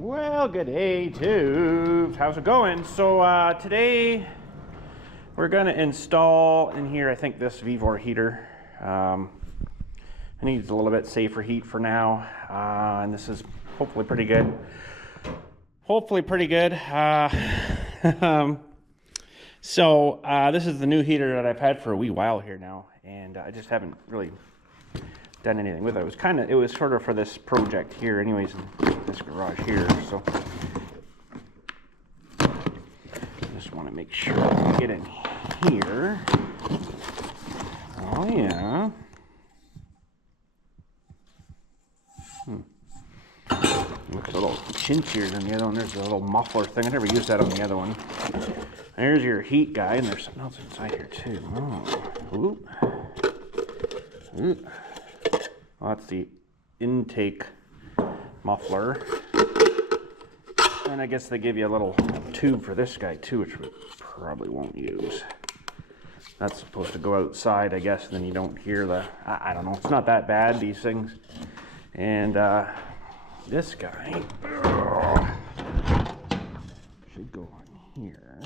Well, good day, tubes. How's it going? So today we're gonna install in here, I think, this Vevor heater. It needs a little bit safer heat for now, and this is hopefully pretty good. This is the new heater that I've had for a wee while here now, and I just haven't really done anything with it. It was sort of for this project here anyways, in this garage here. So I just want to make sure I can get in here. Oh yeah. Looks a little chinchier than the other one. There's a little muffler thing. I never used that on the other one. There's your heat guy, and there's something else inside here too. Oh, oop. Oop. Well, that's the intake muffler. And I guess they give you a little tube for this guy too, which we probably won't use. That's supposed to go outside, I guess, and then you don't hear the, I don't know, it's not that bad, these things. And this guy should go on here.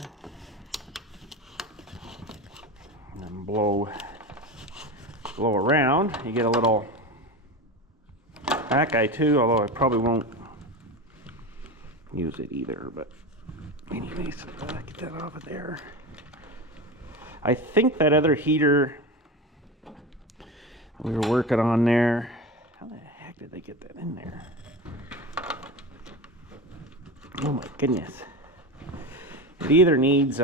And then blow around. You get a little, that guy too, although I probably won't use it either, but anyways, get that off of there. I think that other heater we were working on there, how the heck did they get that in there? Oh my goodness. It either needs,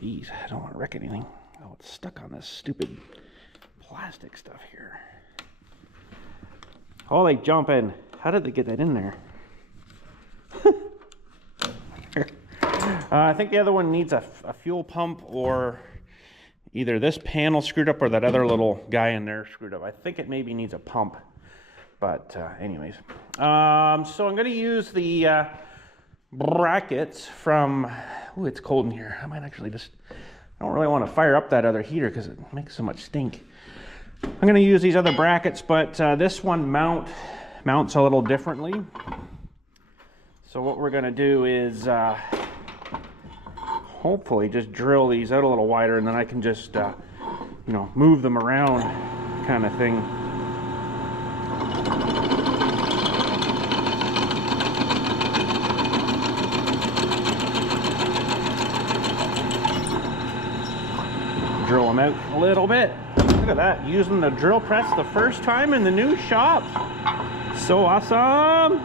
geez, I don't want to wreck anything. Oh, it's stuck on this stupid plastic stuff here. Holy jumping. How did they get that in there? I think the other one needs a fuel pump, or either this panel screwed up or that other little guy in there screwed up. I think it maybe needs a pump. But anyways. So I'm going to use the brackets from, ooh, it's cold in here. I might actually just, I don't really want to fire up that other heater because it makes so much stink. I'm going to use these other brackets, but this one mounts a little differently. So what we're going to do is hopefully just drill these out a little wider, and then I can just, you know, move them around kind of thing. Drill them out a little bit. Look at that, using the drill press the first time in the new shop. So awesome.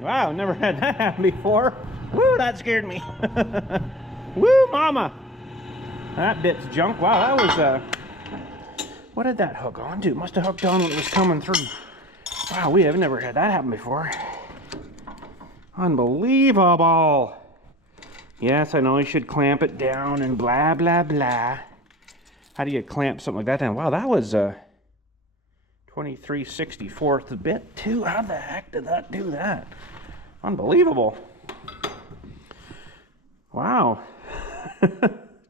Wow, never had that happen before. Woo, that scared me. Woo, mama. That bit's junk. Wow, that was what did that hook onto? Must have hooked on when it was coming through. Wow, we have never had that happen before. Unbelievable. Yes, I know you should clamp it down and blah, blah, blah. How do you clamp something like that down? Wow, that was 23/64 bit too. How the heck did that do that? Unbelievable. Wow.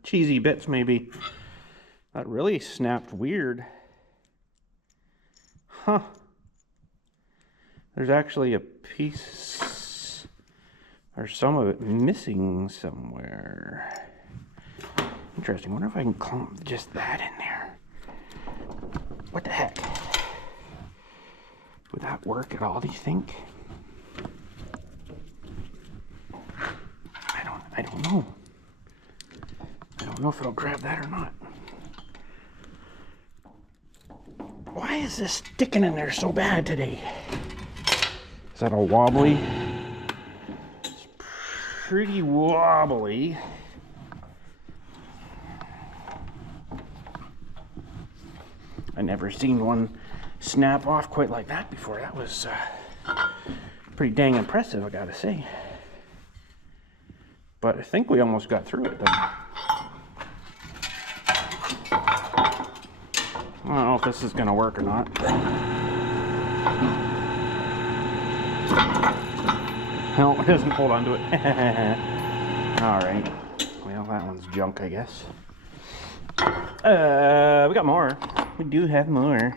Cheesy bits maybe. That really snapped weird. Huh. There's actually a piece or some of it missing somewhere. Interesting. Wonder if I can clump just that in there. What the heck? Would that work at all, do you think? I don't know. I don't know if it'll grab that or not. Why is this sticking in there so bad today? Is that a wobbly? It's pretty wobbly. I never seen one snap off quite like that before. That was pretty dang impressive, I gotta say. But I think we almost got through it though. I don't know if this is gonna work or not. No, it doesn't hold on to it. Alright. Well, that one's junk, I guess. We got more. We do have more.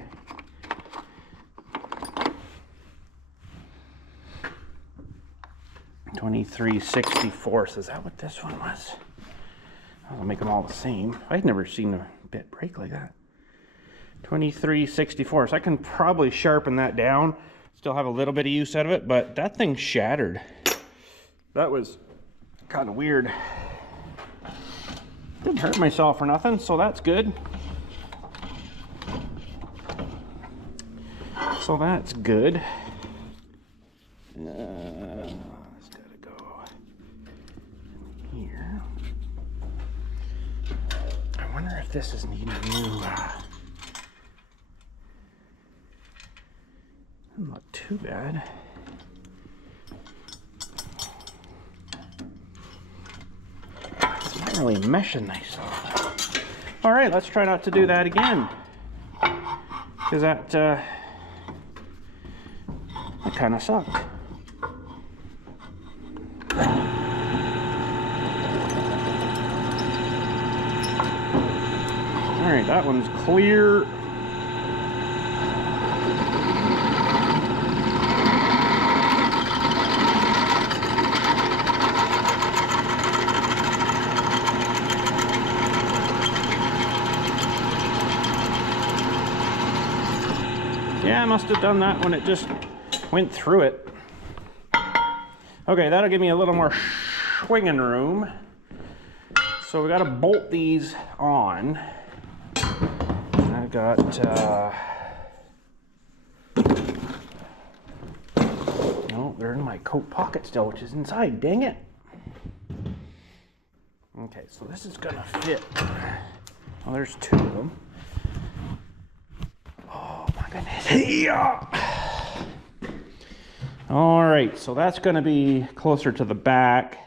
$23.64. Is that what this one was? I'll make them all the same. I've never seen a bit break like that. $23.64. So I can probably sharpen that down. Still have a little bit of use out of it, but that thing shattered. That was kind of weird. Didn't hurt myself or nothing, so that's good. So that's good. It's gotta go here. I wonder if this is needing new. Not too bad. It's not really meshing nice. All right, let's try not to do that again, because that kind of sucked. All right, that one's clear. Yeah, I must have done that when it just went through it. Okay, that'll give me a little more swinging room. So we got to bolt these on. I got oh, they're in my coat pocket still, which is inside. Dang it. Okay, so this is gonna fit. Well, there's two of them. Oh my goodness. Yeah. All right, so that's going to be closer to the back.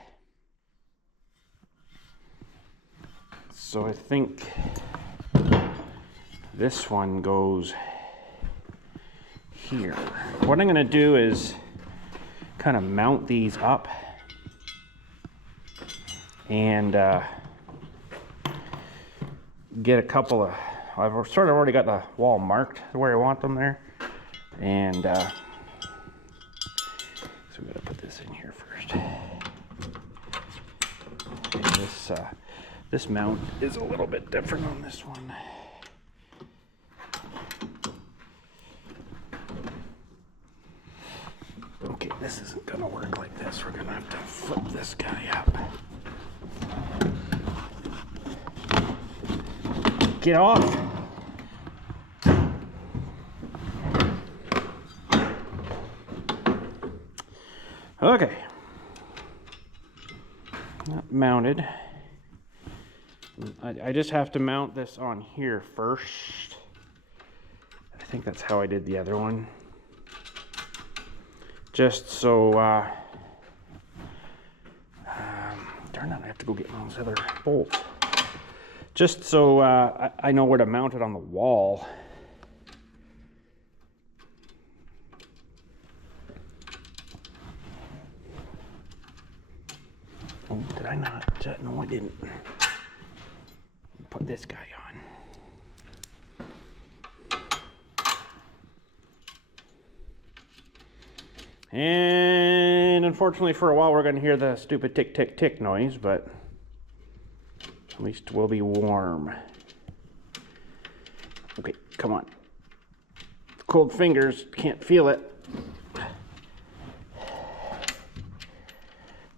So I think this one goes here. What I'm going to do is kind of mount these up and get a couple of, I've sort of already got the wall marked where I want them there. And so we gotta put this in here first. Okay, this mount is a little bit different on this one. Okay, this isn't gonna work like this. We're gonna have to flip this guy up. Get off. Okay, not mounted. I just have to mount this on here first. I think that's how I did the other one. Just so, darn it, I have to go get those other bolts. Just so I know where to mount it on the wall. Oh, did I not? No, I didn't. Put this guy on. And unfortunately for a while we're going to hear the stupid tick, tick, tick noise, but at least we'll be warm. Okay, come on. Cold fingers, can't feel it.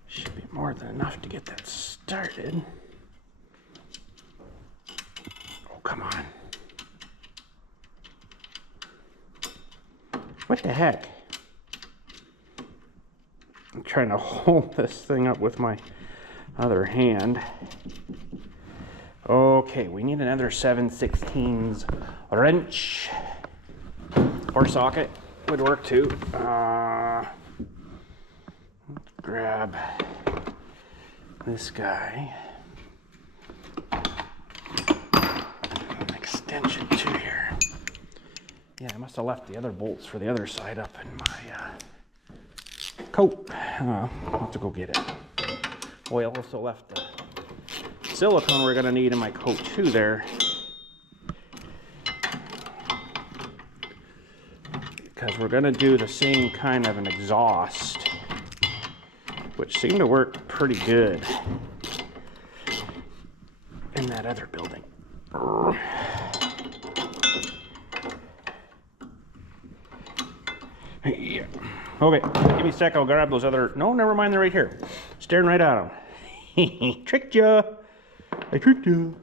Should be more than enough to get that started. Oh, come on. What the heck? I'm trying to hold this thing up with my other hand. Okay, we need another 7/16 wrench or socket would work too. Let's grab this guy. An extension too here. Yeah, I must have left the other bolts for the other side up in my coat. I'll have to go get it. Oh, I also left the silicone we're gonna need in my coat too there. Because we're gonna do the same kind of an exhaust, which seemed to work pretty good in that other building. Yeah. Okay, give me a sec, I'll grab those other, no, never mind, they're right here. Staring right at them. Tricked ya. I tricked you.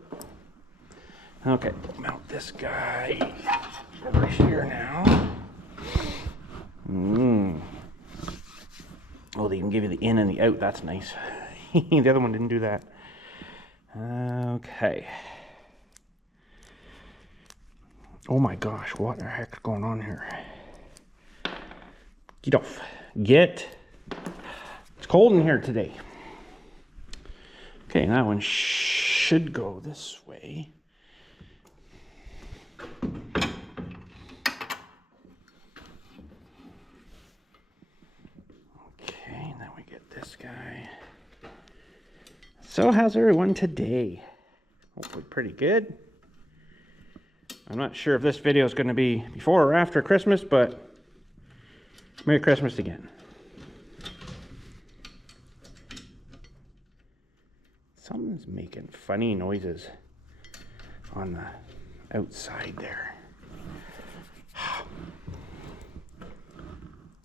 Okay, mount this guy over here now. Oh, they can give you the in and the out, that's nice. The other one didn't do that. Okay. Oh my gosh, what the heck's going on here? Get off. Get. It's cold in here today. Okay, that one should go this way. Okay, then we get this guy. So how's everyone today? Hopefully pretty good. I'm not sure if this video is going to be before or after Christmas, but Merry Christmas again. Something's making funny noises on the outside there.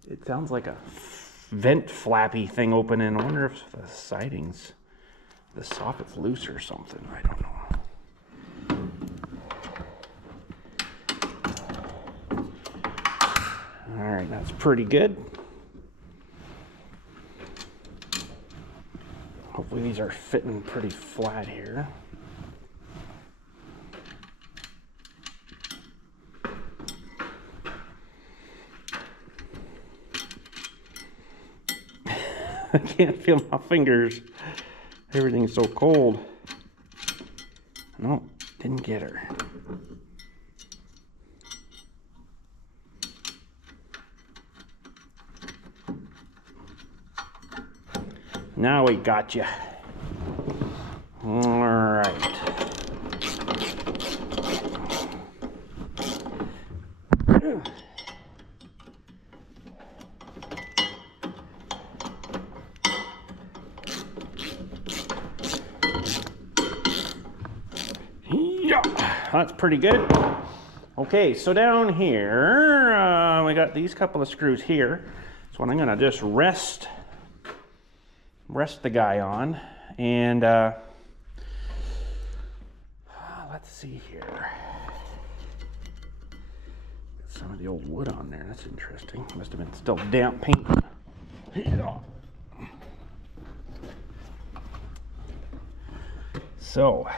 It sounds like a vent flappy thing opening. I wonder if the siding's, the soffit's loose or something. I don't know. All right, that's pretty good. Hopefully these are fitting pretty flat here. I can't feel my fingers. Everything's so cold. No, didn't get her. Now we got you. All right. Yeah, that's pretty good. Okay, so down here, we got these couple of screws here. So what I'm gonna just rest the guy on, and let's see here. Got some of the old wood on there. That's interesting. Must have been still damp paint. So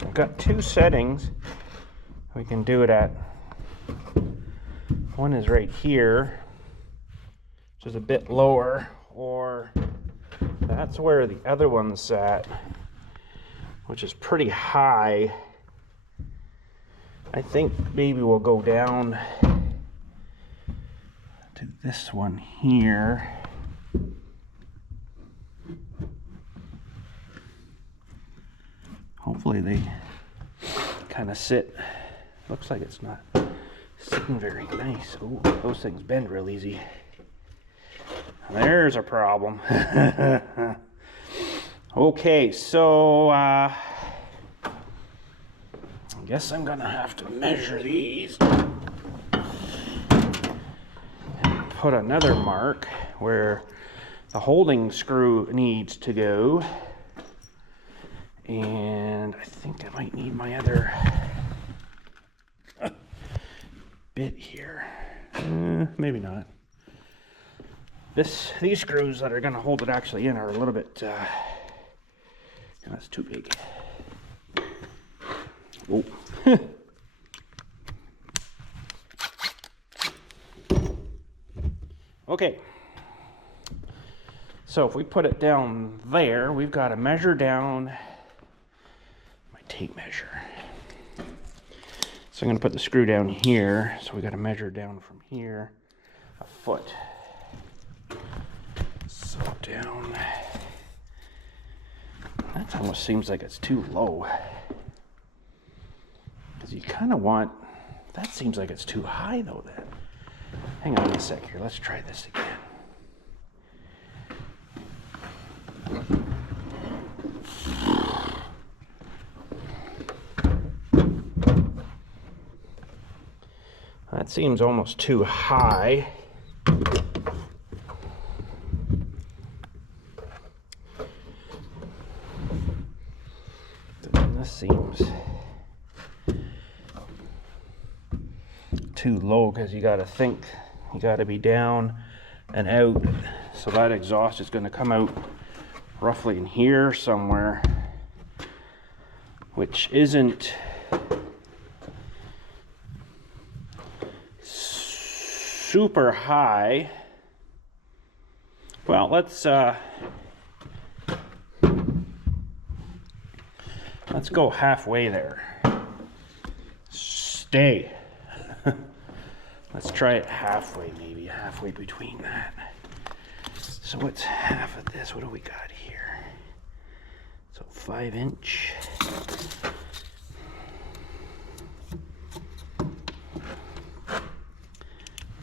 I've got two settings we can do it at. One is right here, which is a bit lower, or that's where the other one's sat, which is pretty high. I think maybe we'll go down to this one here. Hopefully they kind of sit. Looks like it's not sitting very nice. Oh, those things bend real easy. There's a problem. Okay, so I guess I'm gonna have to measure these and put another mark where the holding screw needs to go. And I think I might need my other bit here. Maybe not. These screws that are going to hold it actually in are a little bit, that's too big. Oh. Okay. So if we put it down there, we've got to measure down my tape measure. So I'm going to put the screw down here. So we got to measure down from here foot. So down. That almost seems like it's too low. Because you kind of want, that seems like it's too high though then. Hang on a sec here, let's try this again. That seems almost too high. This seems too low because you got to think, you got to be down and out. So that exhaust is going to come out roughly in here somewhere, which isn't super high. Well, let's go halfway there. Stay. Let's try it halfway, maybe halfway between that. So what's half of this? What do we got here? So 5-inch.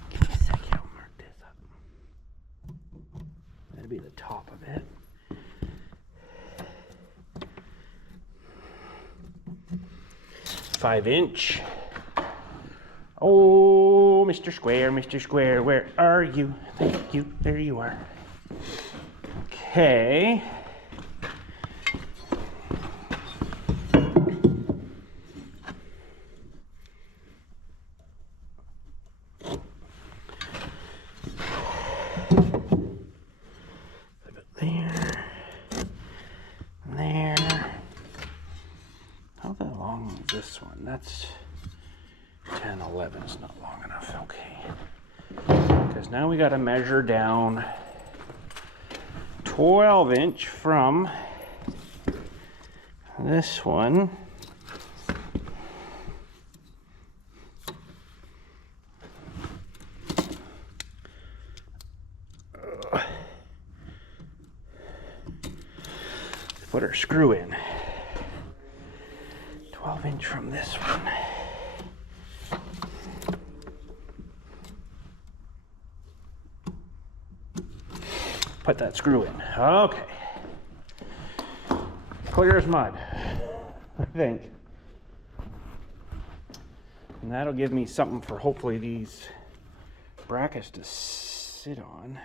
Give me a second, I'll mark this up. That'll be the top of it. 5-inch. Oh, Mr. Square, where are you? Thank you. There you are. Okay. This one, that's 10, 11 is not long enough. Okay, because now we got to measure down 12-inch from this one. Put our screw in. 12-inch from this one. Put that screw in. Okay. Clear as mud, I think. And that'll give me something for hopefully these brackets to sit on.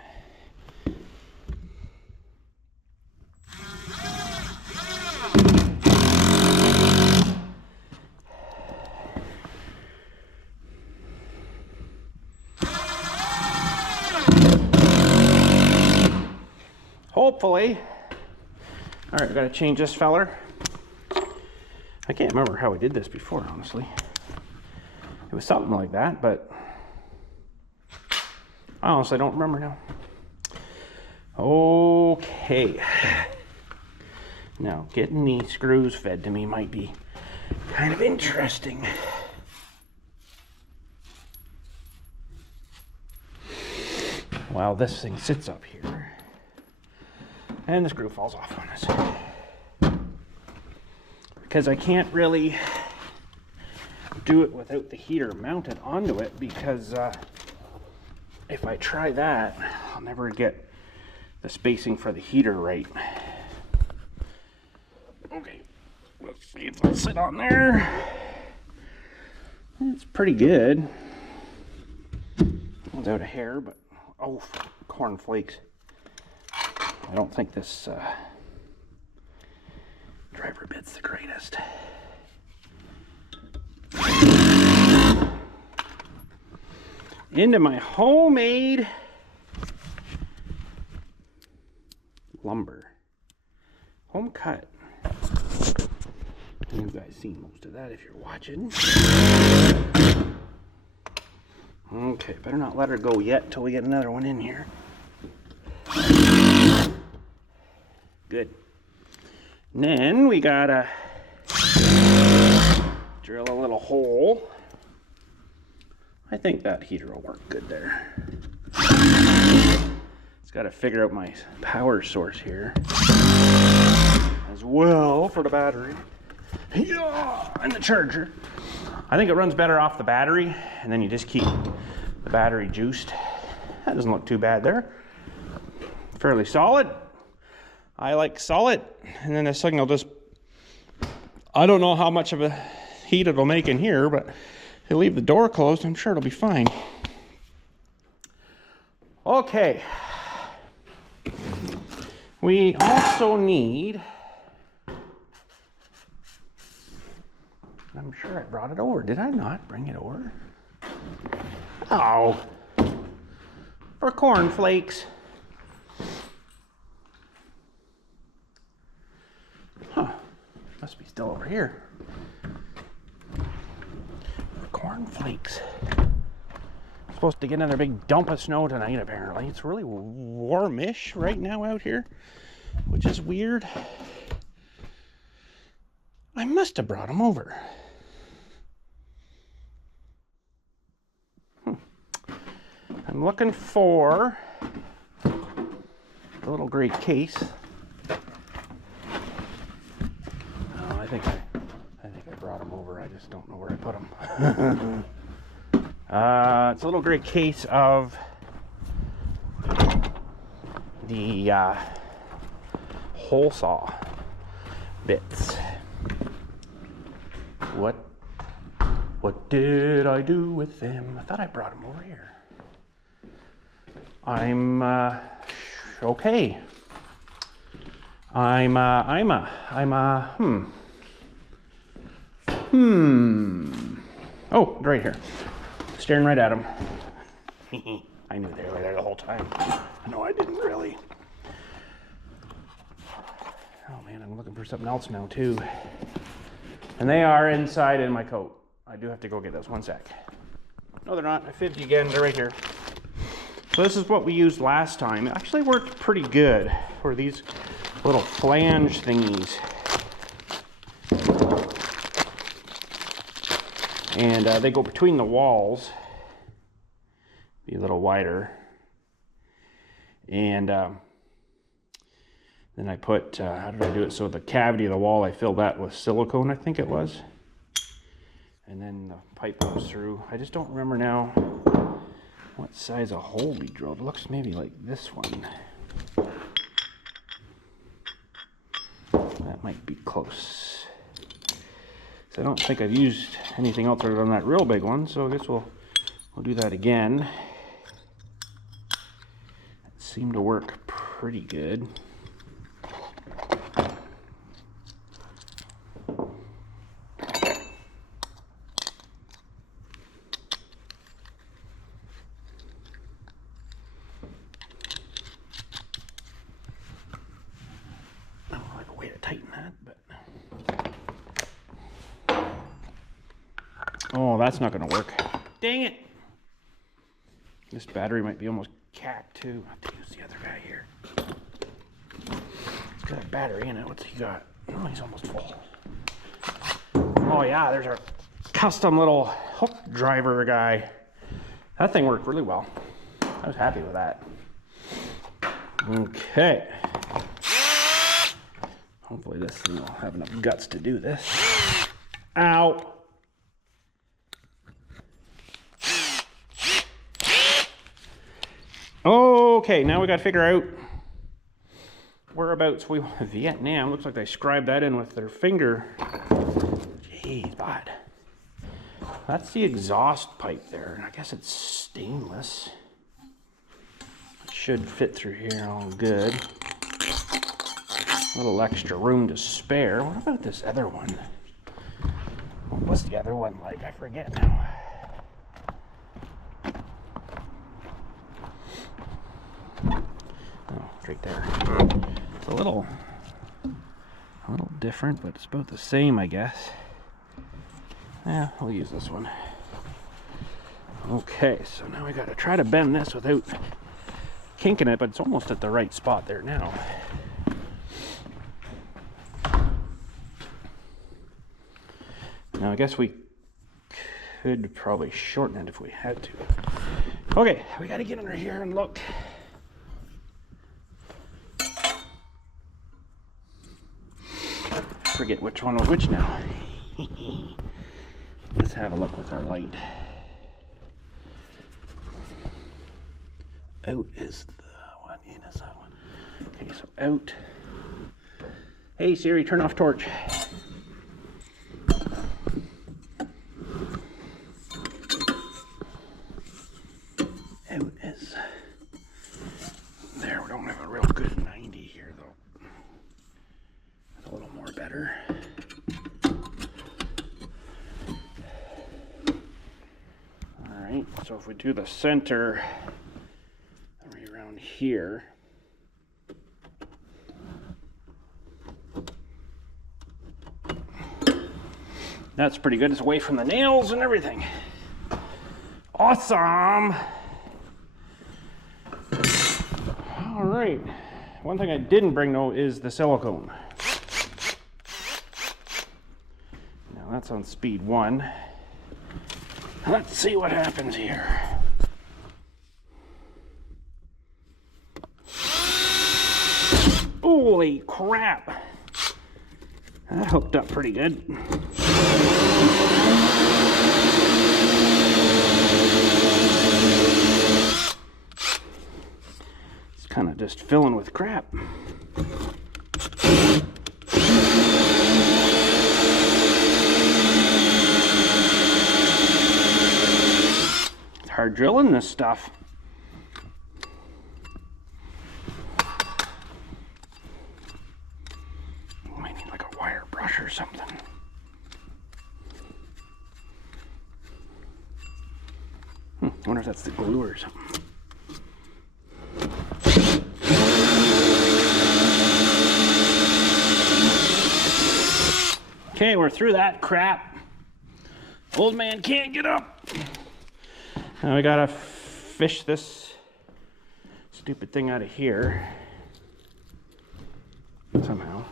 Hopefully. All right, we got to change this feller. I can't remember how we did this before, honestly. It was something like that, but I honestly don't remember now. Okay. Now, getting the screws fed to me might be kind of interesting. While this thing sits up here. And the screw falls off on us. Because I can't really do it without the heater mounted onto it, because if I try that, I'll never get the spacing for the heater right. Okay, let's see if it'll sit on there. It's pretty good. Without a hair, but oh, corn flakes. I don't think this driver bit's the greatest. Into my homemade lumber. Home cut. You guys seen most of that if you're watching. Okay, better not let her go yet until we get another one in here. Good. And then we gotta drill a little hole. I think that heater will work good there. got to figure out my power source here as well for the battery. Yeah, and the charger. I think it runs better off the battery, and then you just keep the battery juiced. That doesn't look too bad there. Fairly solid. I like solid, and then the signal just, I don't know how much of a heat it'll make in here, but if you leave the door closed, I'm sure it'll be fine. Okay. We also need, I'm sure I brought it over. Did I not bring it over? Oh, for corn flakes. Huh, must be still over here. For corn flakes. Supposed to get another big dump of snow tonight, apparently. It's really warmish right now out here, which is weird. I must have brought them over. I'm looking for the little gray case. Oh, I think I brought them over. I just don't know where I put them. It's a little gray case of the hole saw bits. What did I do with them? I thought I brought them over here. I'm okay. Oh, right here. Staring right at him. I knew they were there the whole time. No, I didn't really. Oh man, I'm looking for something else now too. And they are inside in my coat. I do have to go get those. One sec. No, they're not. I fibbed you again. They're right here. So this is what we used last time. It actually worked pretty good for these little flange thingies. And they go between the walls. Be a little wider. And then I put, how did I do it? So the cavity of the wall, I filled that with silicone, I think it was. And then the pipe goes through. I just don't remember now what size of hole we drilled. It looks maybe like this one. That might be close. So I don't think I've used anything else other than that real big one, so I guess we'll do that again. It seemed to work pretty good. Oh, that's not going to work. Dang it! This battery might be almost cacked too. I have to use the other guy here. It's got a battery in it. What's he got? Oh, he's almost full. Oh yeah, there's our custom little hook driver guy. That thing worked really well. I was happy with that. Okay. Hopefully this thing will have enough guts to do this. Ow! Okay, now we got to figure out whereabouts we want. Vietnam. Looks like they scribed that in with their finger. Jeez, bud. That's the exhaust pipe there, and I guess it's stainless. It should fit through here all good. A little extra room to spare. What about this other one? What's the other one like? I forget now. Oh, it's right there. It's a little different, but it's about the same, I guess. Yeah, we'll use this one. Okay, so now we got to try to bend this without kinking it, but it's almost at the right spot there now. Now I guess we could probably shorten it if we had to. Okay, we got to get under here and look. forget which one was which now. Let's have a look with our light. Out is the one, in is that one. Okay, so out. Hey Siri, turn off torch. Out is there. We don't have a real good 90 here though. That's a little more better. Alright, so if we do the center right around here. That's pretty good. It's away from the nails and everything. Awesome! All right. One thing I didn't bring though is the silicone. Now that's on speed 1. Let's see what happens here. Holy crap! That hooked up pretty good. It's kind of just filling with crap. It's hard drilling this stuff. Might need like a wire brush or something. I wonder if that's the glue or something. Okay, we're through that crap. Old man can't get up. Now we gotta fish this stupid thing out of here somehow.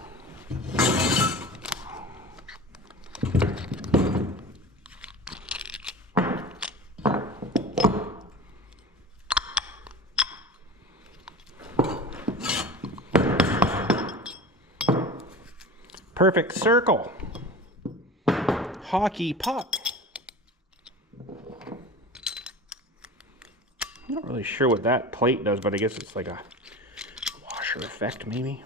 Perfect circle. Hockey puck. I'm not really sure what that plate does, but I guess it's like a washer effect maybe.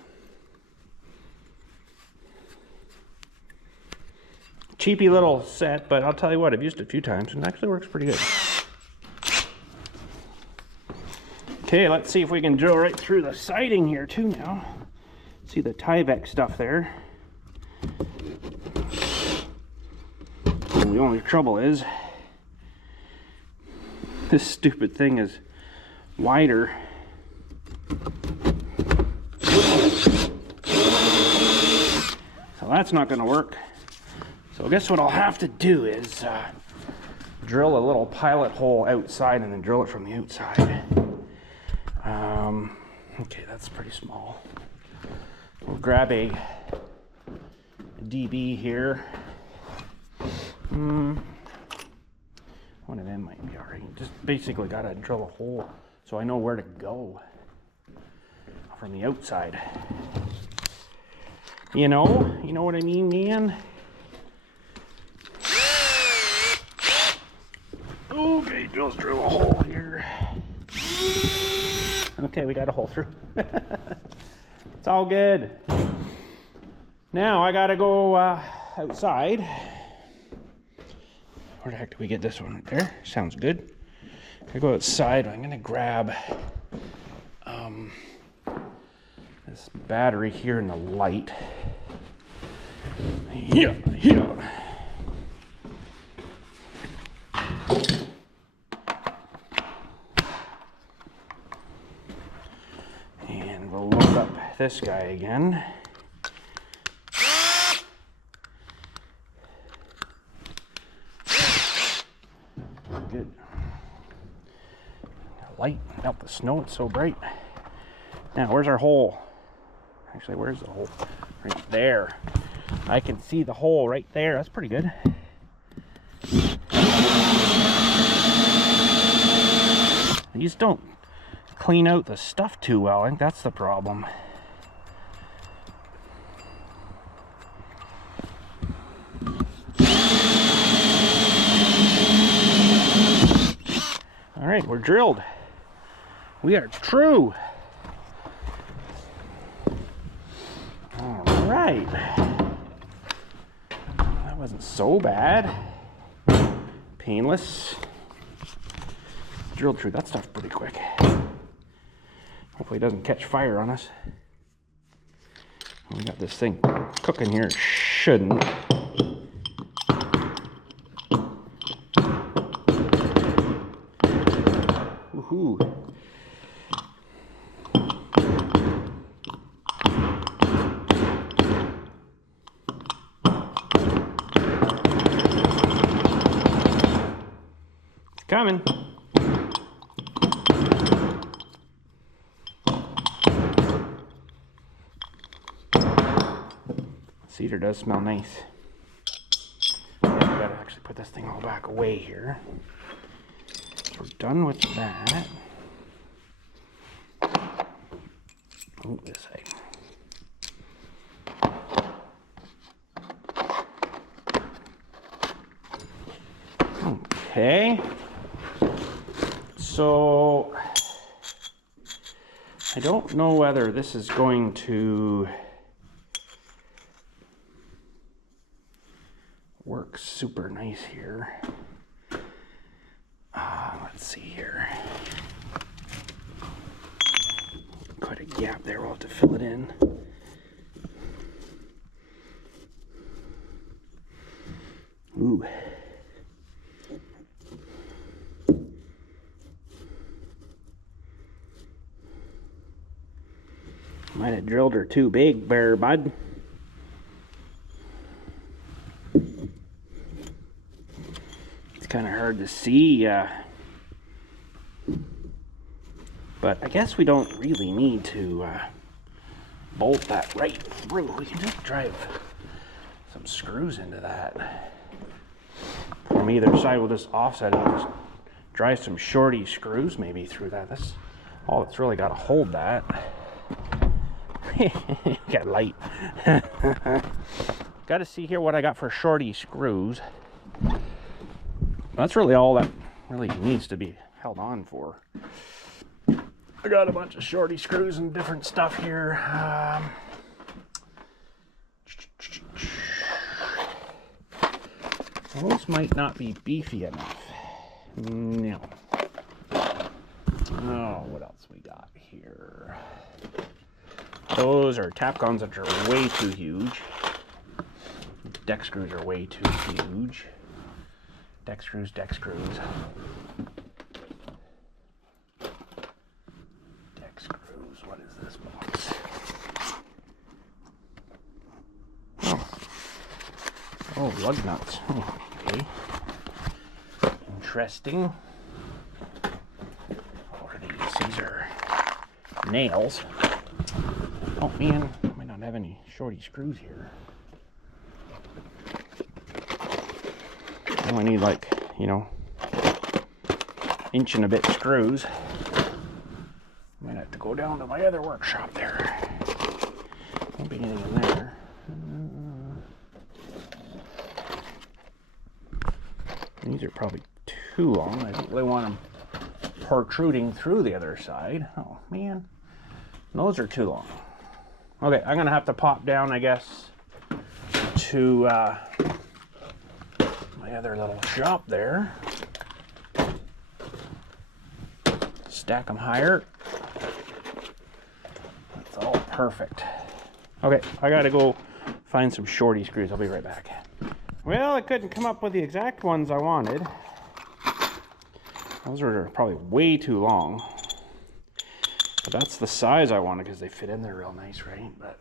Cheapy little set, but I'll tell you what, I've used it a few times and it actually works pretty good. Okay, let's see if we can drill right through the siding here too now. See the Tyvek stuff there. And the only trouble is this stupid thing is wider. So that's not going to work. So I guess what I'll have to do is drill a little pilot hole outside and then drill it from the outside. Okay, that's pretty small. We'll grab a DB here. One of them might be alright. Just basically gotta drill a hole so I know where to go from the outside. You know what I mean, man? Okay, just drill a hole here. Okay, we got a hole through. It's all good. Now I gotta go outside. Where the heck do we get this one? Right there. Sounds good. I go outside. I'm gonna grab this battery here in the light. Yeah. And we'll load up this guy again. Good. Light out the snow, it's so bright. Now, where's our hole? Actually, where's the hole? Right there. I can see the hole right there. That's pretty good. These don't clean out the stuff too well. I think that's the problem. right, we're drilled. We are true. All right. That wasn't so bad. Painless. Drilled through that stuff pretty quick. Hopefully it doesn't catch fire on us. We got this thing cooking here. It shouldn't. Woohoo. It's coming. Cedar does smell nice. I gotta actually put this thing all back away here. So we're done with that. Oh, this side. Okay. So I don't know whether this is going to work super nice here. Let's see here. Quite a gap there, we'll have to fill it in. Ooh. Might have drilled her too big there, bud. It's kind of hard to see, but I guess we don't really need to bolt that right through. We can just drive some screws into that. From either side, we'll just offset it and just drive some shorty screws maybe through that. That's all that's really got to hold that. Got light. Got to see here what I got for shorty screws. That's really all that really needs to be held on for. I got a bunch of shorty screws and different stuff here. Those might not be beefy enough. No. Oh, what else we got here? Those are tap guns that are way too huge. Deck screws are way too huge. Deck screws, deck screws. Deck screws, what is this box? Oh, lug nuts. Oh, okay. Interesting. What are these? These are nails. Oh man, I might not have any shorty screws here. I only need like, you know, inch and a bit screws. I might have to go down to my other workshop there. Won't be anything in there. These are probably too long. I don't really want them protruding through the other side. Oh man, those are too long. Okay, I'm gonna have to pop down, I guess, to my other little shop there. Stack them higher. That's all perfect. Okay, I gotta go find some shorty screws. I'll be right back. Well, I couldn't come up with the exact ones I wanted. Those were probably way too long. But that's the size I wanted because they fit in there real nice, right? But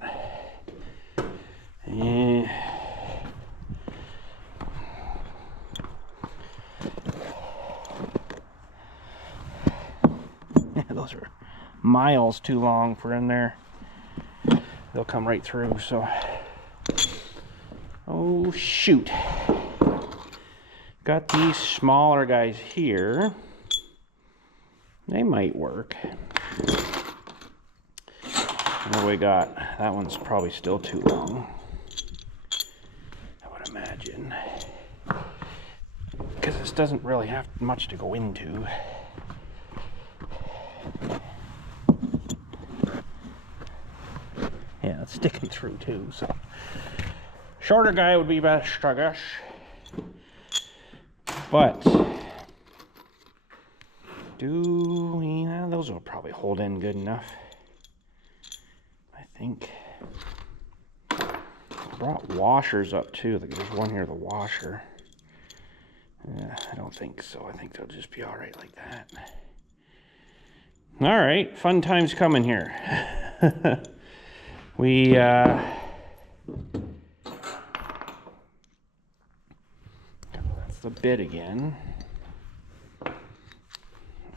those are miles too long for in there. They'll come right through, so. Oh shoot. Got these smaller guys here. They might work. And then we got, that one's probably still too long, I would imagine. Because this doesn't really have much to go into. sticking through too, so. Shorter guy would be best, I guess. But, those will probably hold in good enough, I think. I brought washers up too. There's one here, the washer. I don't think so. I think they'll just be all right like that. All right, fun times coming here. That's the bit again.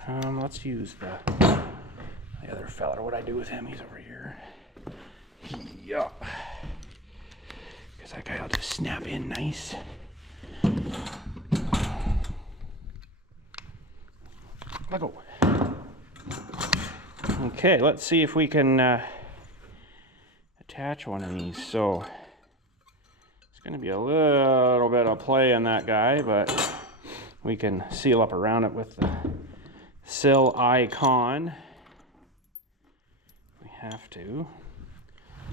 Let's use the other fella. What'd I do with him? He's over here. Yeah. Because that guy will just snap in nice. Let go. Okay, let's see if we can attach one of these. So it's going to be a little bit of play on that guy, but we can seal up around it with the sill icon. We have to.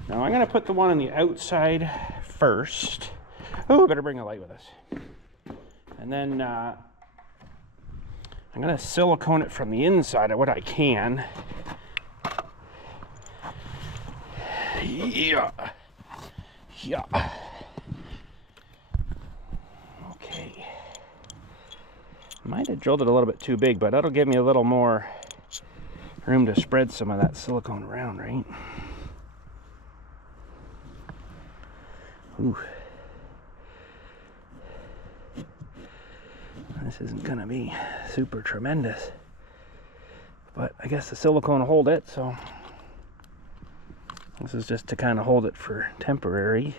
Now I'm going to put the one on the outside first. Oh, better bring a light with us. And then I'm going to silicone it from the inside of what I can. Yeah. Yeah. Okay. Might have drilled it a little bit too big, but that'll give me a little more room to spread some of that silicone around, right? Ooh. This isn't gonna be super tremendous, but I guess the silicone will hold it, so this is just to kind of hold it for temporary.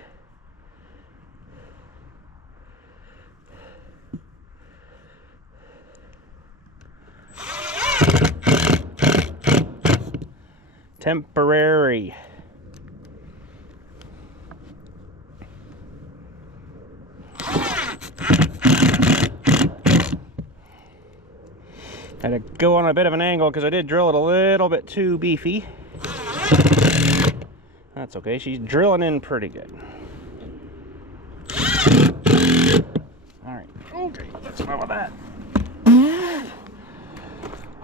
Temporary. I had to go on a bit of an angle because I did drill it a little bit too beefy. That's okay, she's drilling in pretty good. Alright, okay, let's go with that.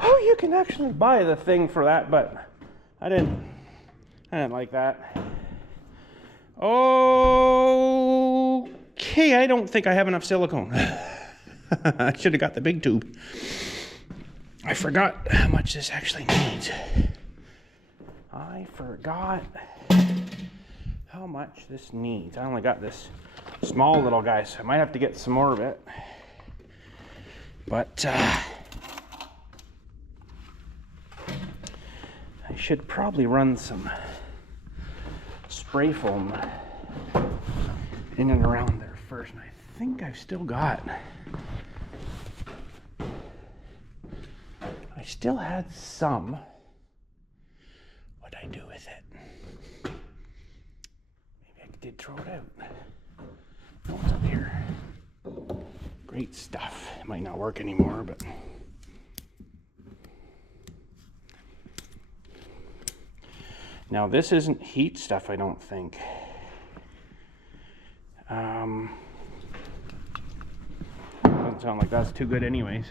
Oh, you can actually buy the thing for that, but I didn't like that. Okay, I don't think I have enough silicone. I should have got the big tube. I forgot how much this actually needs. I forgot how much this needs. I only got this small little guy, so I might have to get some more of it. But I should probably run some spray foam in and around there first. And I think I've still got... I still had some. What'd I do with it? Maybe I did throw it out. No, it's up here. Great stuff. It might not work anymore, but... Now this isn't heat stuff, I don't think. Doesn't sound like that's too good anyways.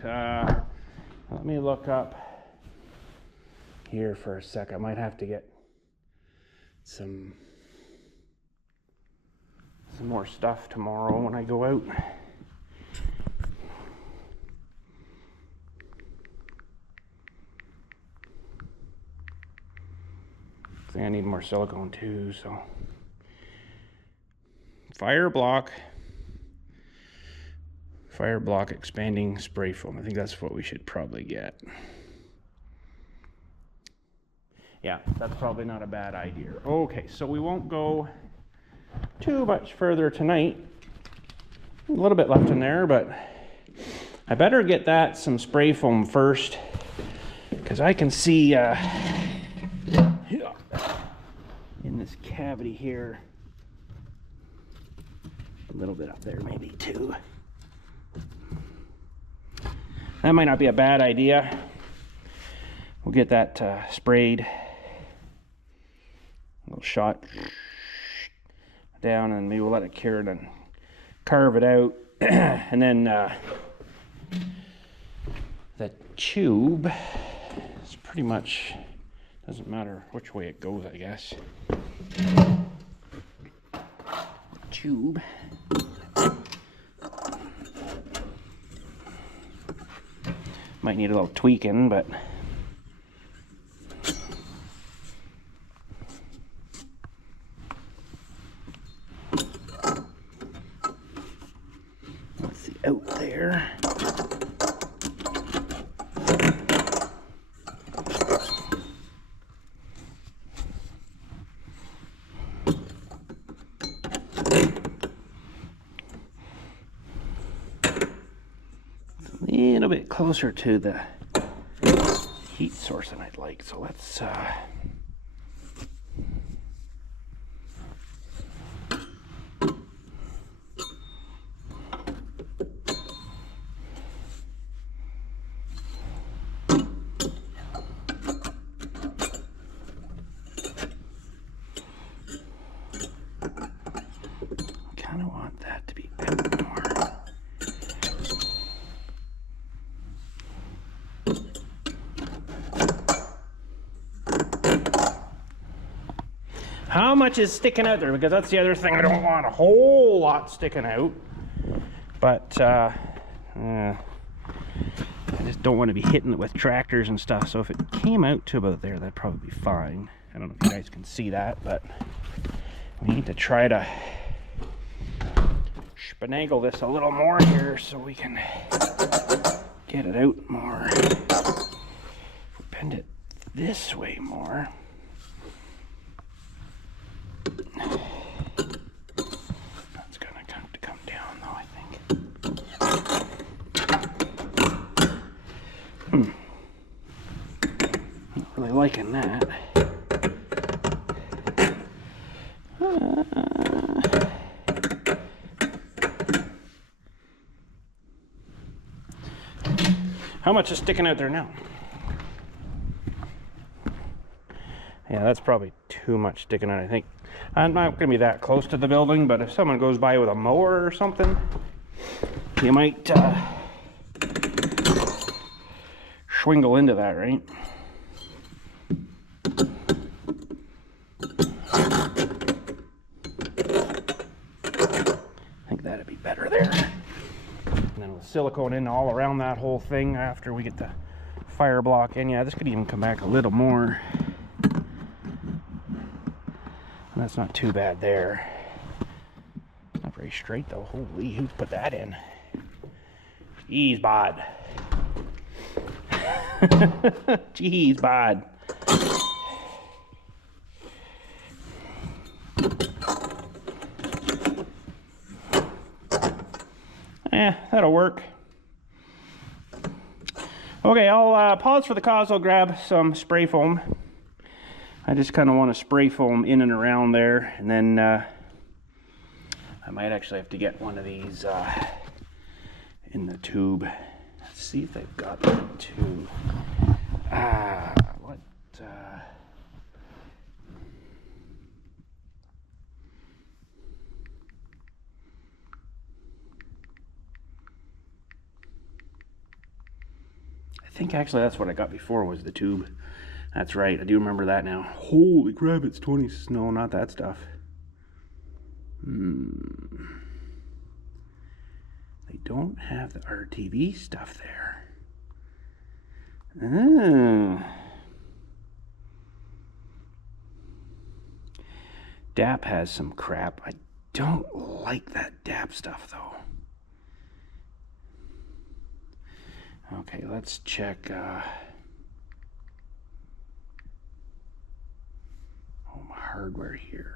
Let me look up here for a sec. I might have to get some more stuff tomorrow when I go out. I think I need more silicone too, so. Fire block expanding spray foam. I think that's what we should probably get. Yeah, that's probably not a bad idea. Okay, so we won't go too much further tonight. A little bit left in there, but I better get that some spray foam first, because I can see in this cavity here, a little bit up there maybe too. That might not be a bad idea. We'll get that sprayed. little shot down, and maybe we'll let it cure and then carve it out. And then the tube is pretty much, doesn't matter which way it goes, I guess. Tube. Might need a little tweaking, but let's see, out there. A little bit closer to the heat source than I'd like, so let's kind of want that to be out more. How much is sticking out there? Because that's the other thing. I don't want a whole lot sticking out. But I just don't want to be hitting it with tractors and stuff. So if it came out to about there, that'd probably be fine. I don't know if you guys can see that, but we need to try to finagle this a little more here so we can get it out more. If we bend it this way more. That's gonna have to come down though, I think. Not really liking that. How much is sticking out there now? Yeah, that's probably too much sticking out, I think. I'm not going to be that close to the building, but if someone goes by with a mower or something, you might swingle into that, right? I think that'd be better there. And then with silicone in all around that whole thing after we get the fire block in. Yeah, this could even come back a little more. That's not too bad there. Not very straight though. Holy, who's put that in? Jeez, bod. Jeez, bod. That'll work. Okay, I'll pause for the cause. I'll grab some spray foam. I just kind of want to spray foam in and around there, and then I might actually have to get one of these in the tube. Let's see if they've got the tube. What? I think actually that's what I got before was the tube. That's right, I do remember that now. Holy crap, it's 20. No, not that stuff. They don't have the RTV stuff there. DAP has some crap. I don't like that DAP stuff though. Okay, let's check home hardware here.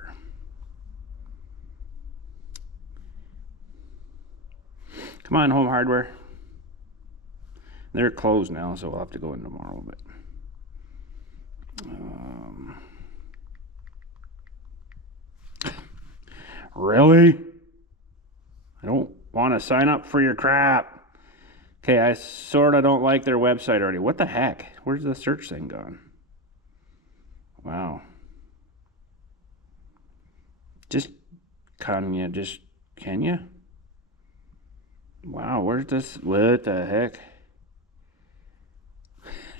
Come on, home hardware. They're closed now, so we'll have to go in tomorrow, but really? I don't want to sign up for your crap. Okay, I sort of don't like their website already. What the heck? Where's the search thing gone? Wow. Just, can you? Wow, where's this? What the heck?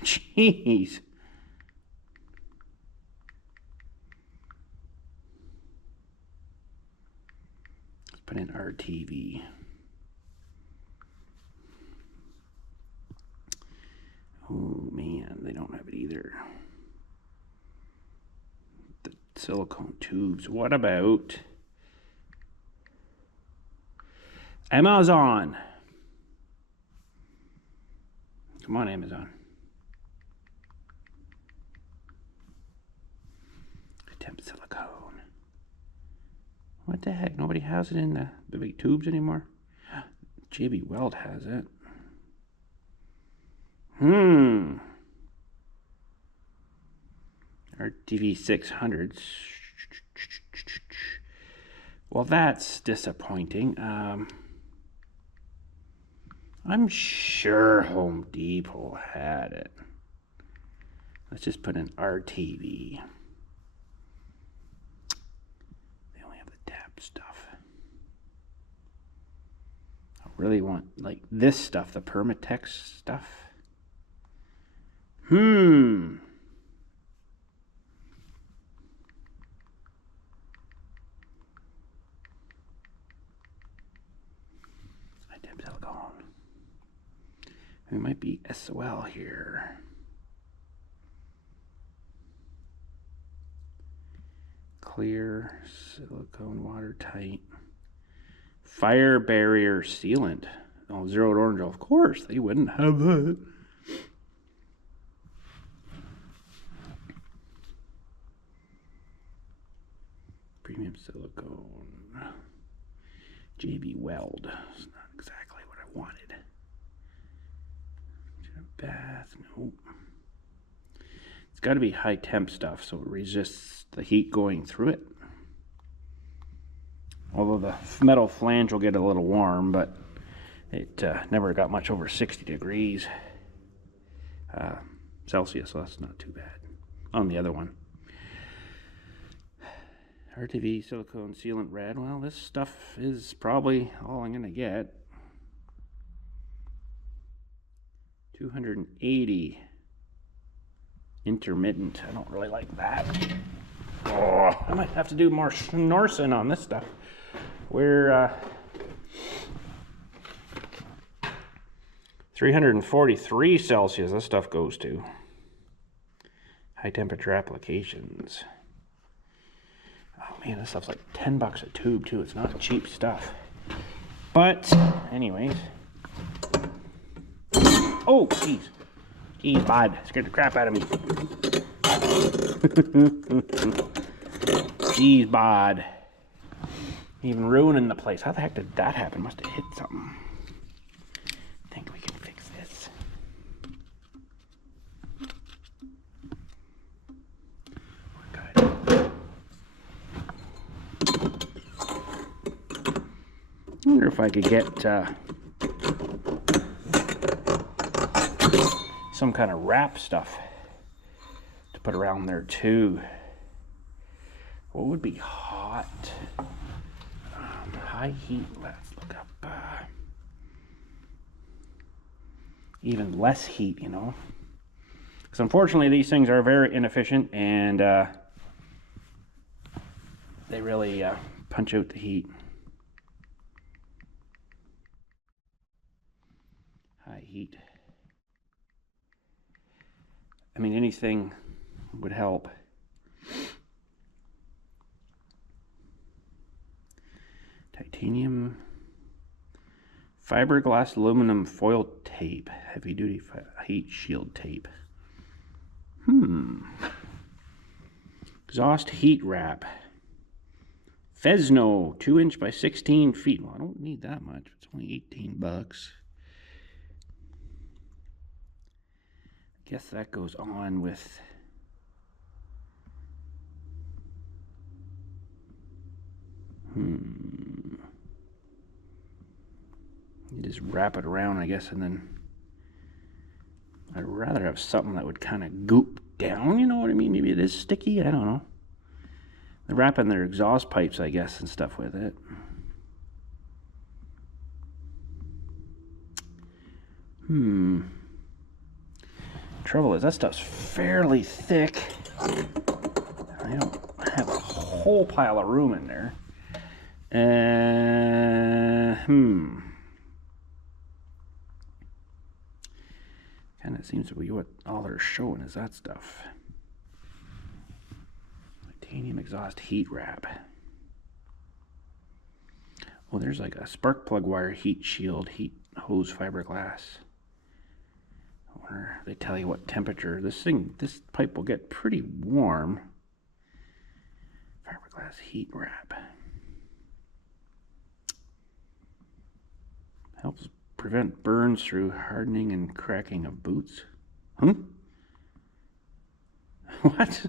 Jeez. Let's put in RTV. Oh man, they don't have it either. The silicone tubes. What about Amazon? Come on, Amazon. Temp silicone. What the heck? Nobody has it in the big tubes anymore? JB Weld has it. RTV 600s. Well, that's disappointing. I'm sure Home Depot had it. Let's just put in RTV. They only have the tap stuff. I really want like this stuff, the Permatex stuff. Item silicone. It might be SOL here. Clear, silicone, watertight. Fire barrier sealant. Oh, zeroed orange. Of course, they wouldn't have that. Premium silicone. JB Weld. It's not exactly what I wanted. Bath, nope. It's got to be high temp stuff so it resists the heat going through it. Although the metal flange will get a little warm, but it never got much over 60 degrees Celsius, so that's not too bad on the other one. RTV silicone sealant red. Well, this stuff is probably all I'm going to get. 280 intermittent. I don't really like that. Oh, I might have to do more schnorsing on this stuff. We're 343 Celsius this stuff goes to. High temperature applications. Oh man, this stuff's like 10 bucks a tube too. It's not cheap stuff. But anyways. Oh, jeez. Jeez, bud. Scared the crap out of me. Jeez, bud. Even ruining the place. How the heck did that happen? Must have hit something. I think we can fix this. We're good. I wonder if I could get some kind of wrap stuff to put around there too. What would be hot? High heat. Let's look up even less heat, you know, because unfortunately these things are very inefficient and they really punch out the heat. High heat. I mean, anything would help. Titanium, fiberglass aluminum foil tape, heavy duty heat shield tape. Exhaust heat wrap. Fresno, 2" by 16 feet. Well, I don't need that much. It's only 18 bucks. I guess that goes on with you just wrap it around, I guess, and then I'd rather have something that would kind of goop down, you know what I mean? Maybe it is sticky, I don't know. They're wrapping their exhaust pipes, I guess, and stuff with it. Trouble is, that stuff's fairly thick. I don't have a whole pile of room in there. Kind of seems to be what all they're showing is that stuff. Titanium exhaust heat wrap. Well, there's like a spark plug wire heat shield, heat hose fiberglass. I wonder if they tell you what temperature. This pipe will get pretty warm. Fiberglass heat wrap. Helps prevent burns through hardening and cracking of boots. What?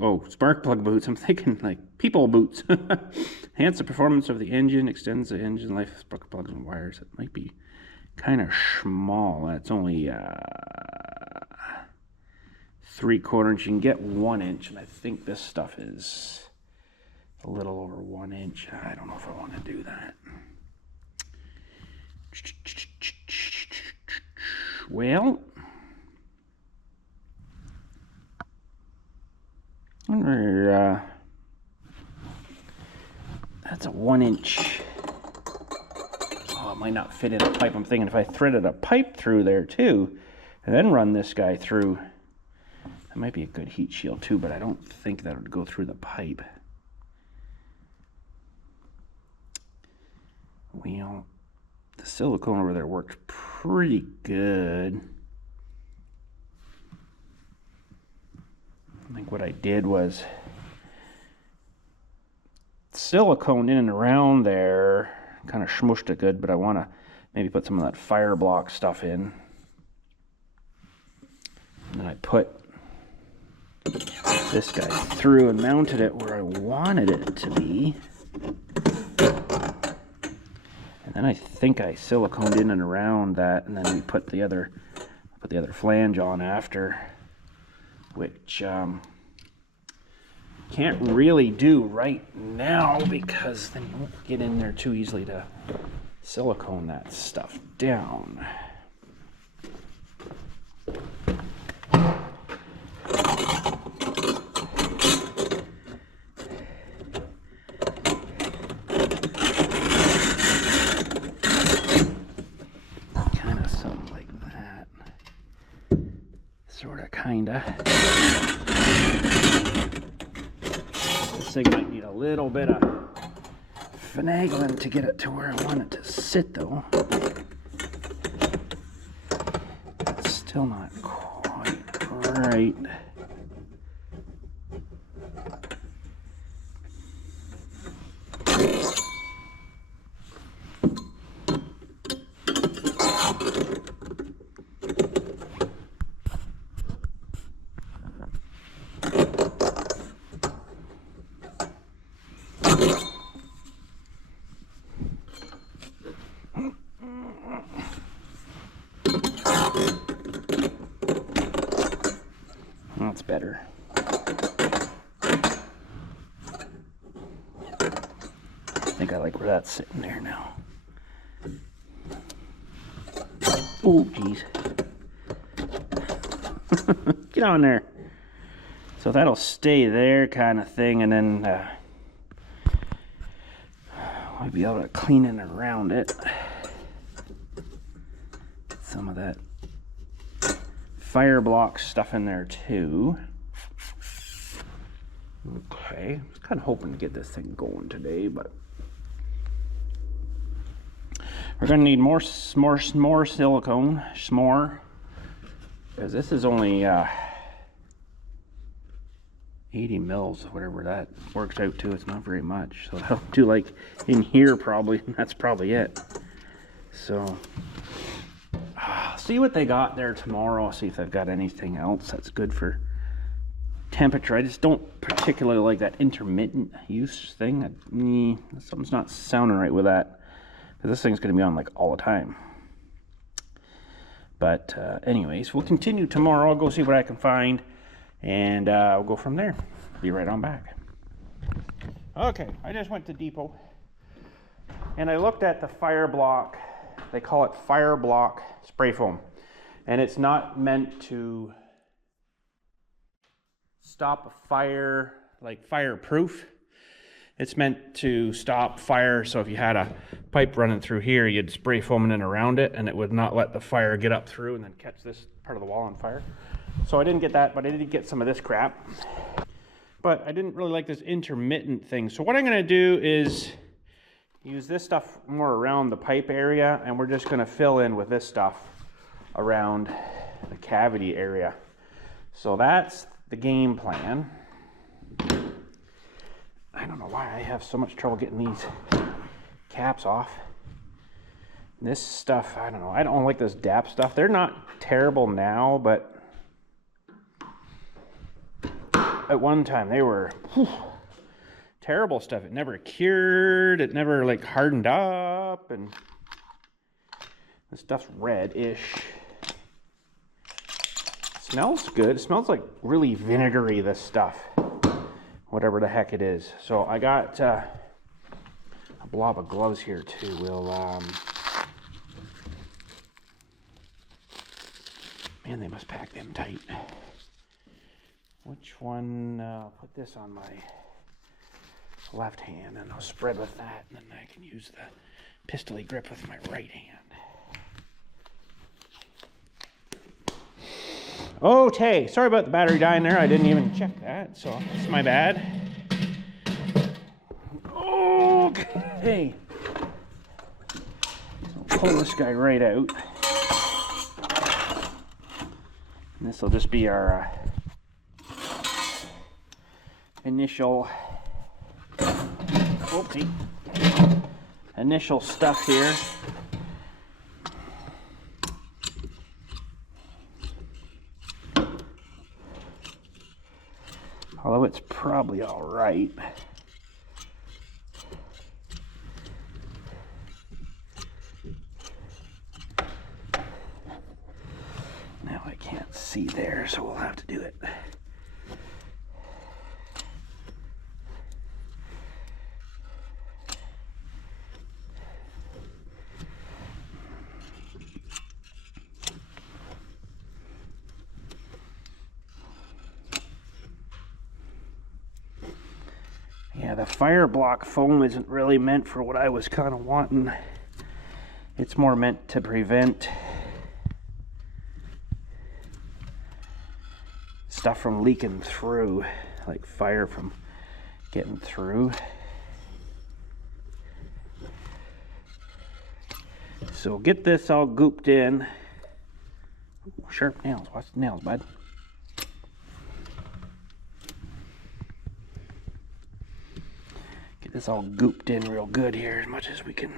Oh, spark plug boots. I'm thinking like people boots. Enhance the performance of the engine, extends the engine life of spark plugs and wires. It might be kind of small. It's only 3/4 inch. You can get 1 inch, and I think this stuff is a little over 1 inch. I don't know if I want to do that. Well, that's a 1 inch. Oh, it might not fit in a pipe. I'm thinking if I threaded a pipe through there too, and then run this guy through, that might be a good heat shield too, but I don't think that would go through the pipe. Well, the silicone over there worked pretty good. I think what I did was silicone in and around there, kind of smooshed it good, but I want to maybe put some of that fire block stuff in. And then I put this guy through and mounted it where I wanted it to be. And then I think I siliconed in and around that, and then we put the other flange on after, which can't really do right now because then you won't get in there too easily to silicone that stuff down. Kind of something like that. Sort of, kinda. This thing might need a little bit of finagling to get it to where I want it to sit, though. It's still not quite right. That's better. I think I like where that's sitting there now. Oh, geez. Get on there. So that'll stay there kind of thing, and then we'll be able to clean it around it. Some of that fire block stuff in there too. Okay, I was kind of hoping to get this thing going today, but we're gonna need more silicone, because this is only 80 mils, whatever that works out to. It's not very much, so I'll do like in here probably, and that's probably it. So see what they got there tomorrow. See if they've got anything else that's good for temperature. I just don't particularly like that intermittent use thing. Something's not sounding right with that, because this thing's going to be on like all the time. But anyways, we'll continue tomorrow. I'll go see what I can find. and we'll go from there. Be right on back. Okay, I just went to Depot and I looked at the fire block. They call it fire block spray foam, and it's not meant to stop a fire, like fireproof. It's meant to stop fire, so if you had a pipe running through here, you'd spray foam in around it, and it would not let the fire get up through and then catch this part of the wall on fire. So I didn't get that, but I did get some of this crap. But I didn't really like this intermittent thing. So what I'm gonna do is use this stuff more around the pipe area, and we're just gonna fill in with this stuff around the cavity area. So that's the game plan. I don't know why I have so much trouble getting these caps off. This stuff, I don't know. I don't like this DAP stuff. They're not terrible now, but at one time they were terrible stuff. It never cured. It never like hardened up, and this stuff's red-ish. Smells good. It smells like really vinegary, this stuff. Whatever the heck it is. So I got a blob of gloves here too. We'll man, they must pack them tight. Which one? I'll put this on my left hand and I'll spread with that, and then I can use the pistol-y grip with my right hand. Okay, sorry about the battery dying there. I didn't even check that, so it's my bad. Okay. So pull this guy right out. And this will just be our initial stuff here. Although it's probably all right. Now I can't see there, so we'll have to do it. Yeah, the fire block foam isn't really meant for what I was kind of wanting. It's more meant to prevent stuff from leaking through, like fire from getting through. So get this all gooped in. Ooh, sharp nails. Watch the nails, bud. Get this all gooped in real good here, as much as we can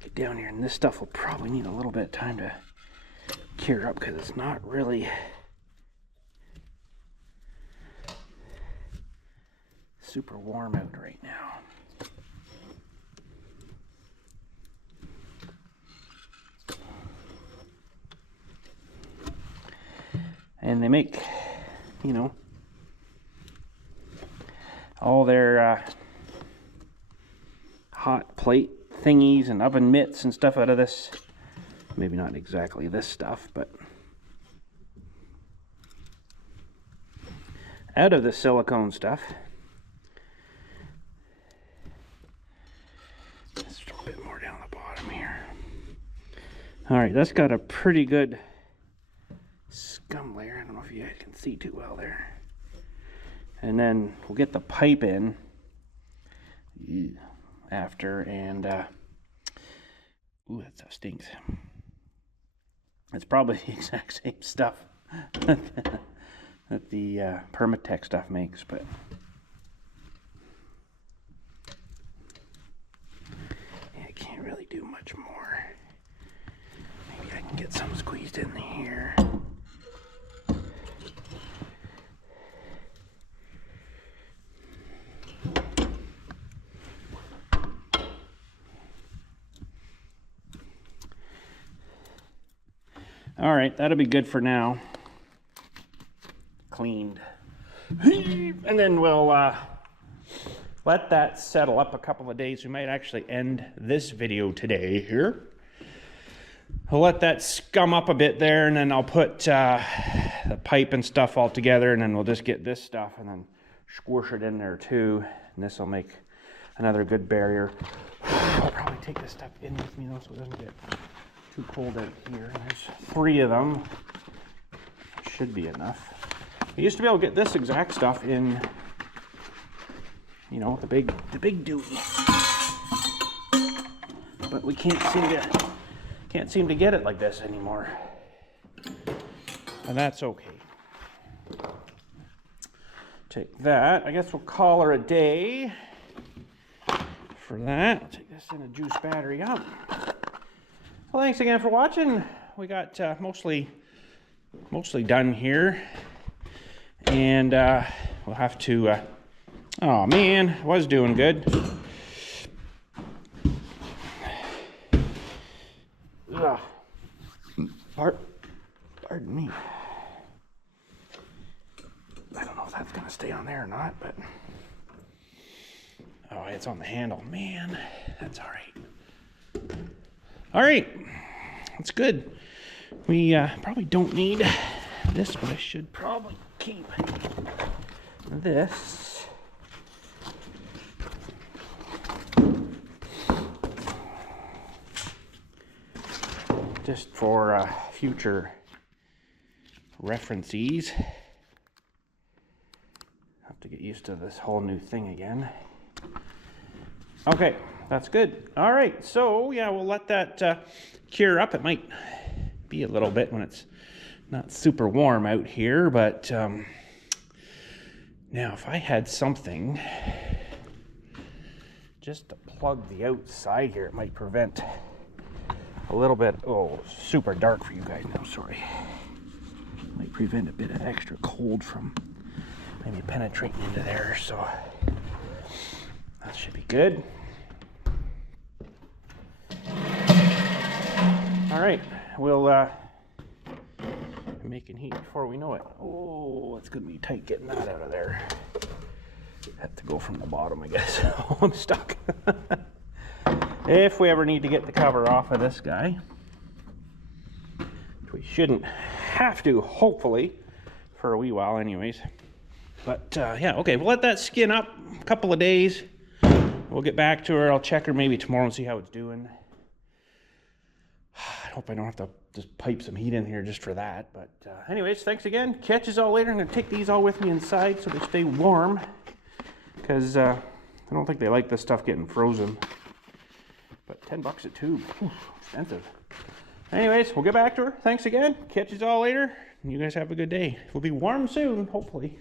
get down here. And this stuff will probably need a little bit of time to cure up, because it's not really super warm out right now. And they make, you know, all their hot plate thingies and oven mitts and stuff out of this. Maybe not exactly this stuff, but out of the silicone stuff. Just a bit more down the bottom here. All right, that's got a pretty good scum layer. I don't know if you guys can see too well there. And then we'll get the pipe in after, and ooh, that stuff stinks. It's probably the exact same stuff that the Permatex stuff makes, but yeah, I can't really do much more. Maybe I can get some squeezed in here. All right, that'll be good for now. cleaned. And then we'll let that settle up a couple of days. We might actually end this video today here. I'll let that scum up a bit there, and then I'll put the pipe and stuff all together, and then we'll just get this stuff and then squish it in there too. And this will make another good barrier. I'll probably take this stuff in with me though, so it doesn't get too cold out here. There's 3 of them. Should be enough. I used to be able to get this exact stuff in, you know, the big duty, but we can't seem to get it like this anymore, and that's okay. Take that. I guess we'll call her a day for that. I'll take this in a juice battery up. Well, thanks again for watching. We got mostly done here, and we'll have to. Oh man, I was doing good. Ugh. Pardon me. I don't know if that's gonna stay on there or not, but oh, it's on the handle. Man, that's all right. All right, that's good. We probably don't need this, but I should probably keep this. Just for future references. Have to get used to this whole new thing again. Okay, that's good. All right, so yeah, we'll let that cure up. It might be a little bit when it's not super warm out here, but now if I had something just to plug the outside here, it might prevent a little bit. Oh, super dark for you guys now, sorry. Might prevent a bit of extra cold from maybe penetrating into there, so that should be good. All right, we'll be making heat before we know it. Oh, it's gonna be tight getting that out of there. Have to go from the bottom, I guess. Oh, I'm stuck. If we ever need to get the cover off of this guy, which we shouldn't have to, hopefully, for a wee while anyways. But yeah, okay, we'll let that skin up a couple of days. We'll get back to her. I'll check her maybe tomorrow and see how it's doing. I hope I don't have to just pipe some heat in here just for that. But anyways, thanks again. Catch us all later. I'm going to take these all with me inside so they stay warm, because I don't think they like this stuff getting frozen. But $10 a tube, whew, expensive. Anyways, we'll get back to her. Thanks again. Catch us all later. And you guys have a good day. We'll be warm soon, hopefully.